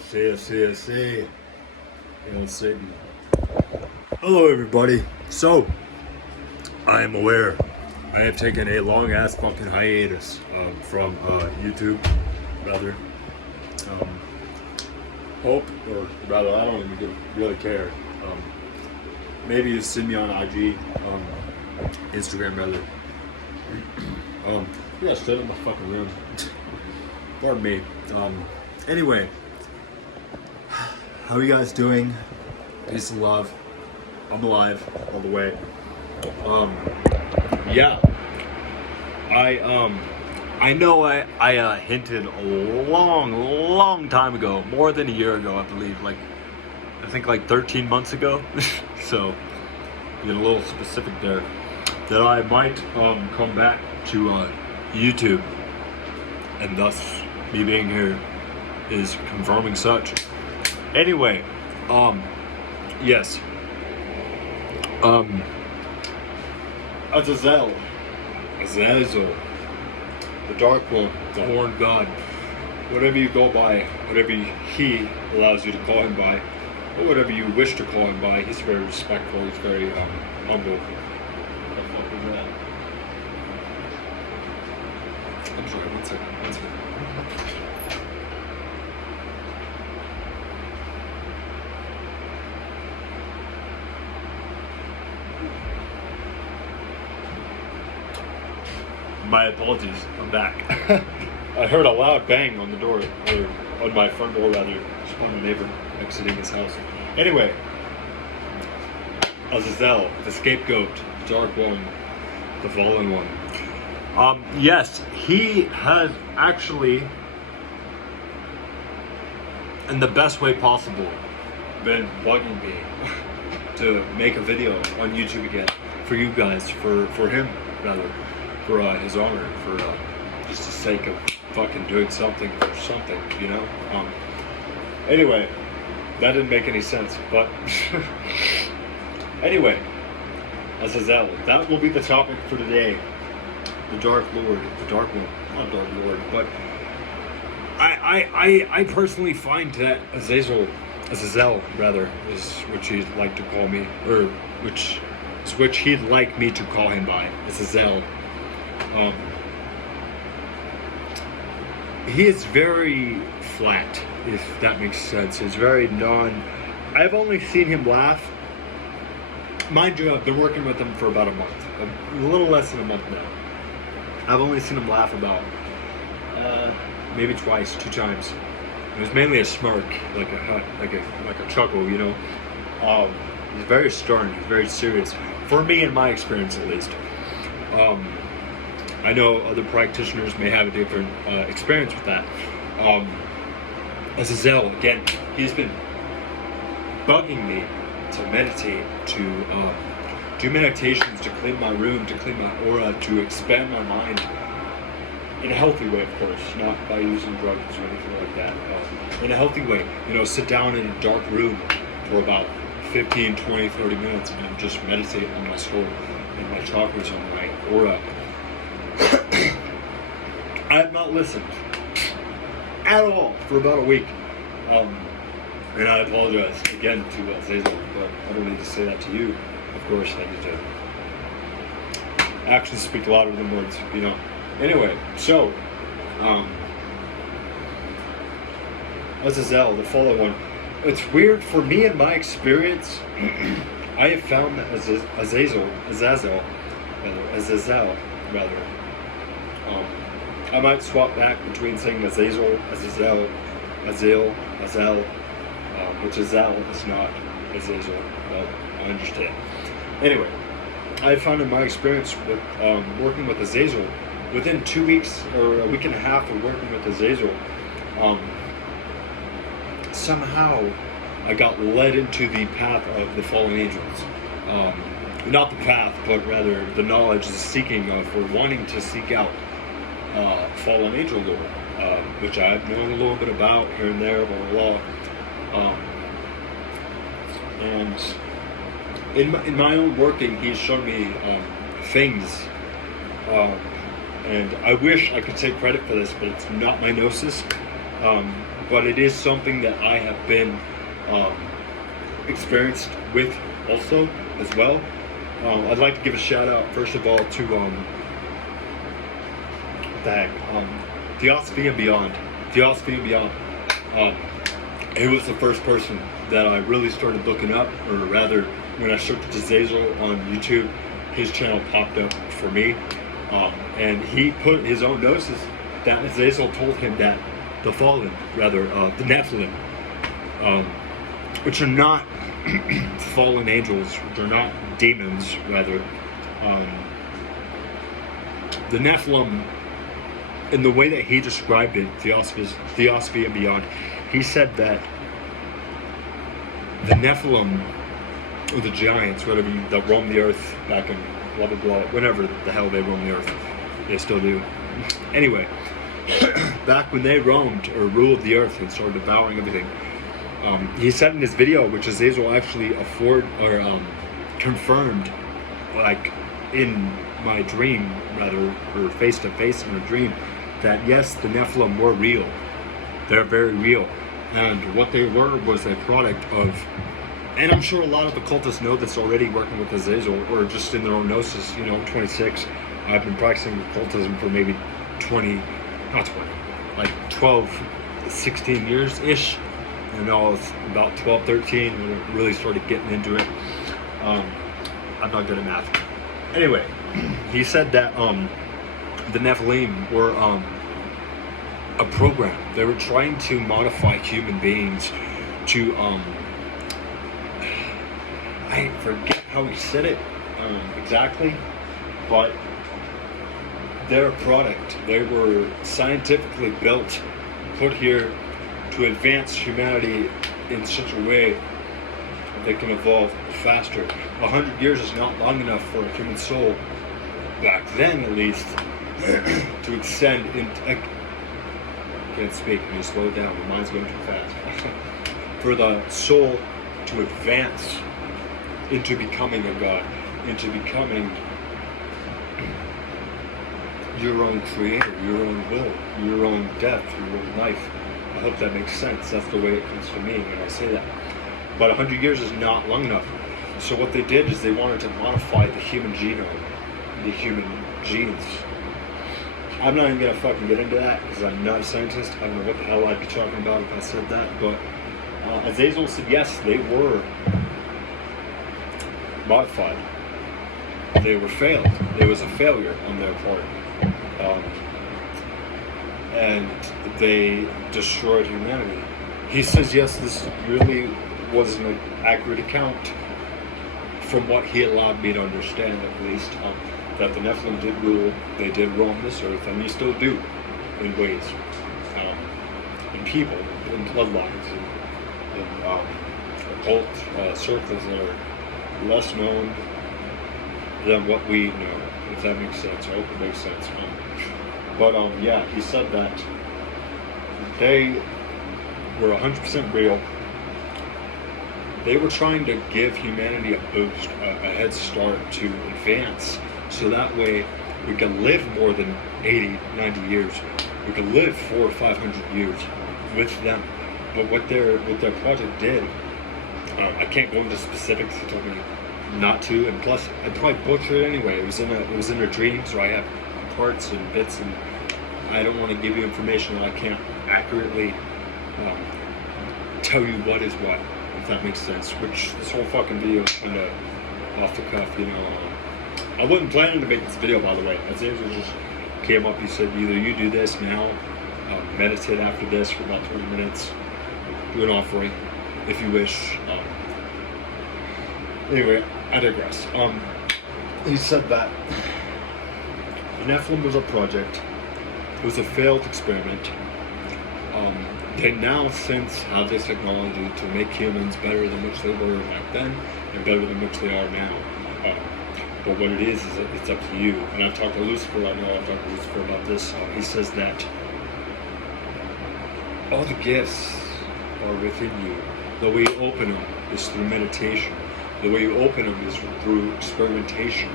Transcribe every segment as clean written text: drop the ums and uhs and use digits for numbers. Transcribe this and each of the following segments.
See. Hail Satan. Hello, everybody. So, I am aware I have taken a long ass fucking hiatus from YouTube, rather. Hope, or rather, I don't even really care. Maybe you see me on IG, Instagram, rather. Yeah, sit in my fucking room. Pardon me. Anyway, how are you guys doing? Peace and love. I'm alive all the way. Yeah. I know I hinted a long time ago, more than a year ago, I believe, I think 13 months ago. So, get a little specific there, that I might come back to YouTube, and thus me being here is confirming such. Anyway, yes. AZAZEL, the Dark One, the Horned God, whatever you go by, whatever he allows you to call him by, or whatever you wish to call him by. He's very respectful. He's very humble. What the fuck is that? I'm sorry. One second. My apologies, I'm back. I heard a loud bang on the door, or on my front door rather, just from the neighbor exiting his house. Anyway, AZAZEL, the scapegoat, the Dark One, the fallen one. Yes, he has actually, in the best way possible, been bugging me to make a video on YouTube again, for you guys, for him rather. For his honor, for just the sake of fucking doing something for something, you know? Anyway, that didn't make any sense, but anyway, AZAZEL, that will be the topic for today. The Dark Lord, the Dark One, not Dark Lord, but I personally find that AZAZEL rather, is which he'd like to call me, or which he'd like me to call him by, AZAZEL. He is very flat, if that makes sense. He's very I've only seen him laugh. Mind you, I've been working with him for about a month. A little less than a month now. I've only seen him laugh about, maybe twice, 2 times. It was mainly a smirk, like a chuckle, you know. He's very stern, he's very serious. For me, in my experience at least. I know other practitioners may have a different experience with that. AZAZEL, again, he's been bugging me to meditate, to do meditations, to clean my room, to clean my aura, to expand my mind in a healthy way, of course, not by using drugs or anything like that. In a healthy way, you know, sit down in a dark room for about 15, 20, 30 minutes and just meditate on my soul and my chakras, on my aura. I have not listened at all for about a week, and I apologize again to AZAZEL, but I don't need to say that to you. Of course, I need to actions speak louder than words, you know. Anyway, so AZAZEL, the fallen one. It's weird for me in my experience. I have found that AZAZEL rather. I might swap back between saying AZAZEL, Azil, which AZAZEL is not AZAZEL, but I understand. Anyway, I found in my experience with working with AZAZEL, within 2 weeks or a week and a half of working with AZAZEL, somehow I got led into the path of the fallen angels. Not the path, but rather the knowledge, the seeking of, or wanting to seek out fallen angel lore, which I've known a little bit about here and there, blah blah blah. And in my own working, he's shown me things, and I wish I could take credit for this, but it's not my gnosis. But it is something that I have been experienced with also as well. I'd like to give a shout out first of all to Theosophy and Beyond. Theosophy and Beyond. He was the first person that I really started looking up, or rather, when I searched AZAZEL on YouTube, his channel popped up for me, and he put his own notices that AZAZEL told him that the fallen, rather the Nephilim, which are not fallen angels, they're not demons, rather, the Nephilim, in the way that he described it, Theosophy and Beyond, he said that the Nephilim, or the giants, whatever, that roamed the earth back in blah blah blah, whenever the hell they roamed the earth, they still do. Anyway, back when they roamed or ruled the earth and started devouring everything, he said in his video, which AZAZEL actually confirmed, like in my dream, rather, or face to face in a dream, that yes, the Nephilim were real. They're very real. And what they were was a product of, and I'm sure a lot of occultists know this already working with AZAZEL, or just in their own gnosis. You know, I'm 26. I've been practicing occultism for maybe 12, 16 years-ish. And I was about 12, 13 when I really started getting into it. I'm not good at math. Anyway, he said that the Nephilim were a program. They were trying to modify human beings to I forget how he said it exactly, but they're a product. They were scientifically built, put here to advance humanity in such a way that they can evolve faster. 100 years is not long enough for a human soul, back then at least, to extend into... I can't speak, I need to slow it down, my mind's going too fast. For the soul to advance into becoming a god, into becoming your own creator, your own will, your own death, your own life. I hope that makes sense. That's the way it comes to me when I say that. But 100 years is not long enough. So what they did is they wanted to modify the human genome, the human genes. I'm not even going to fucking get into that because I'm not a scientist. I don't know what the hell I'd be talking about if I said that. But AZAZEL said yes, they were modified. They were failed. It was a failure on their part. And they destroyed humanity. He says yes, this really wasn't an accurate account from what he allowed me to understand, at least, that the Nephilim did rule, they did roam this earth, and they still do in ways, in people, in bloodlines, in occult circles that are less known than what we know, if that makes sense. I hope it makes sense. But yeah, he said that they were 100% real. They were trying to give humanity a boost, a head start to advance, so that way we can live more than 80, 90 years. We can live 400 or 500 years with them. But what their project did, I can't go into specifics. He told me not to, and plus I'd probably butcher it anyway. It was in their dreams, or I have parts and bits, and I don't want to give you information that I can't accurately tell you what is what, if that makes sense. Which this whole fucking video is kind of off the cuff, you know. I wasn't planning to make this video, by the way. AZAZEL just came up. He said either you do this now, meditate after this for about 20 minutes, do an offering if you wish. Anyway, I digress. He said that the Nephilim was a project. It was a failed experiment. They now since have this technology to make humans better than which they were back then and better than which they are now. But what it is it's up to you. And I've talked to Lucifer, I know I've talked to Lucifer about this. He says that all the gifts are within you. The way you open them is through meditation. The way you open them is through experimentation.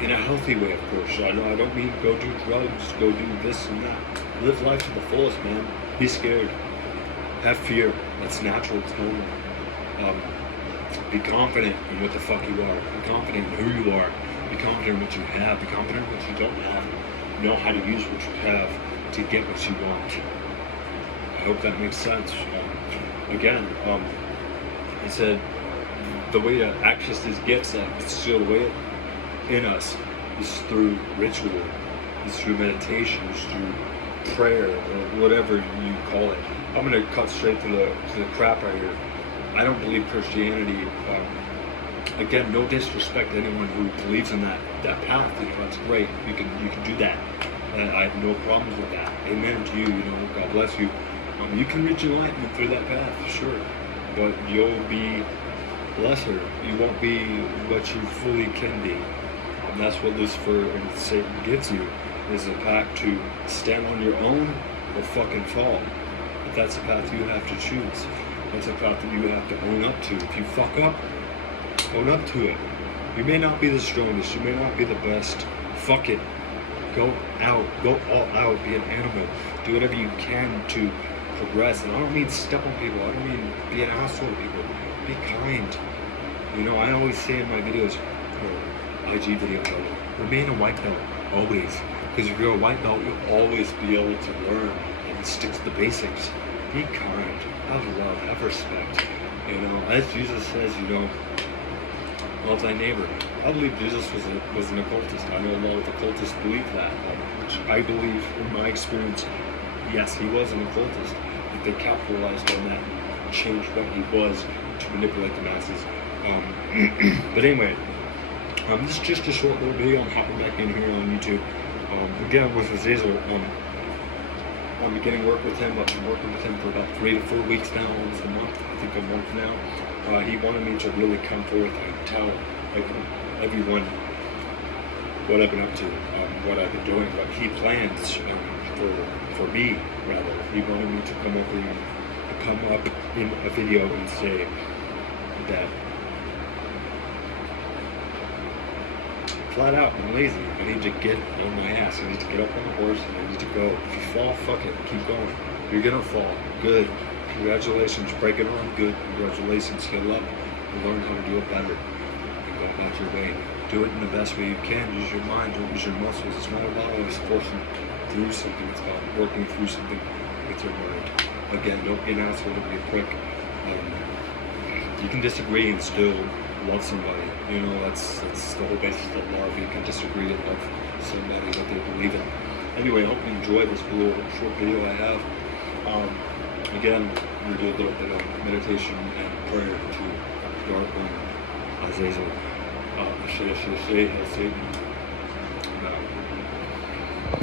In a healthy way, of course. I don't mean go do drugs, go do this and that. Live life to the fullest, man. Be scared. Have fear. That's natural. It's normal. Be confident in what the fuck you are. Be confident in who you are. Be confident in what you have. Be confident in what you don't have. Know how to use what you have to get what you want. I hope that makes sense. Again, I said the way to access these gifts that still away in us is through ritual, is through meditation, is through prayer, or whatever you call it. I'm gonna cut straight to the crap right here. I don't believe Christianity. Again, no disrespect to anyone who believes in that path. You know, that's great. You can do that. I have no problems with that. Amen to you. You know, God bless you. You can reach enlightenment through that path, sure, but you'll be lesser. You won't be what you fully can be. And that's what Lucifer and Satan gives you, is a path to stand on your own or fucking fall. But that's a path you have to choose. That's a path that you have to own up to. If you fuck up, own up to it. You may not be the strongest, you may not be the best. Fuck it. Go out, go all out, be an animal. Do whatever you can to progress. And I don't mean step on people, I don't mean be an asshole to people. Be kind. You know, I always say in my videos, or IG videos, remain a white belt, always. Because if you're a white belt, you'll always be able to learn and stick to the basics. Be kind, have love, have respect. You know, as Jesus says, you know, love thy neighbor. I believe Jesus was an occultist. I know a lot of occultists believe that, which I believe, in my experience, yes, he was an occultist. But they capitalized on that and changed what he was to manipulate the masses. But anyway, this is just a short little video. I'm hopping back in here on YouTube. Again, with AZAZEL, I'm beginning work with him. I've been working with him for about 3 to 4 weeks now, almost a month. I think a month now. He wanted me to really come forth and tell everyone what I've been up to, what I've been doing, what he plans for me, rather. He wanted me to come up in a video and say that flat out, I'm lazy. I need to get on my ass. I need to get up on the horse and I need to go. If you fall, fuck it. Keep going. You're gonna fall. Good. Congratulations. Break it on. Good. Congratulations. Heal up. Learn how to do it better. And go about your way. Do it in the best way you can. Use your mind. Don't use your muscles. It's not about always forcing through something. It's about working through something with your mind. Again, don't be an asshole. Don't be a prick. You can disagree and still love somebody. You know, that's the whole basis of love. You can disagree and love somebody that they believe in. Anyway, I hope you enjoyed this little short video I have. Again, we do a little bit of meditation and prayer to Dark One, AZAZEL. Satan.